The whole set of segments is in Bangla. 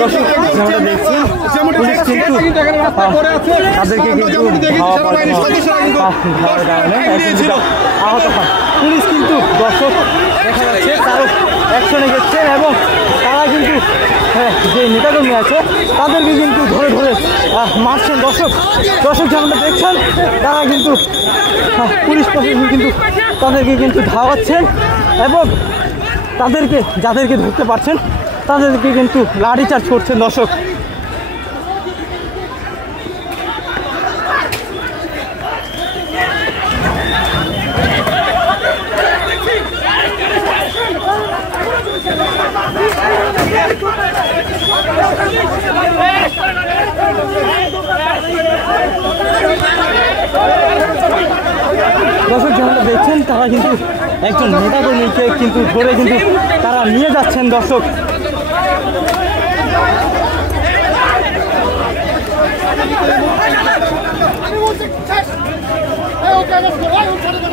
দর্শক যেমনটা দেখছি পুলিশ কিন্তু তাদেরকে কিন্তু খাওয়ার কারণে আহত হয়। পুলিশ কিন্তু দর্শক দেখা যাচ্ছে তারও অ্যাকশনে গেছেন এবং তারা কিন্তু যে নেতাকর্মী আছে তাদেরকে কিন্তু ধরে ধরে মারছেন। দর্শক যেমনটা দেখছেন তারা কিন্তু পুলিশ প্রশাসন কিন্তু তাদেরকে কিন্তু ধাওয়াচ্ছেন এবং যাদেরকে ধরতে পারছেন তাদেরকে কিন্তু লাঠিচার্জ করছেন। দর্শক যেমনটা দেখছেন তারা কিন্তু একজন নেতাকর্মীকে কিন্তু ধরে কিন্তু তারা নিয়ে যাচ্ছেন। দর্শক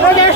Okay,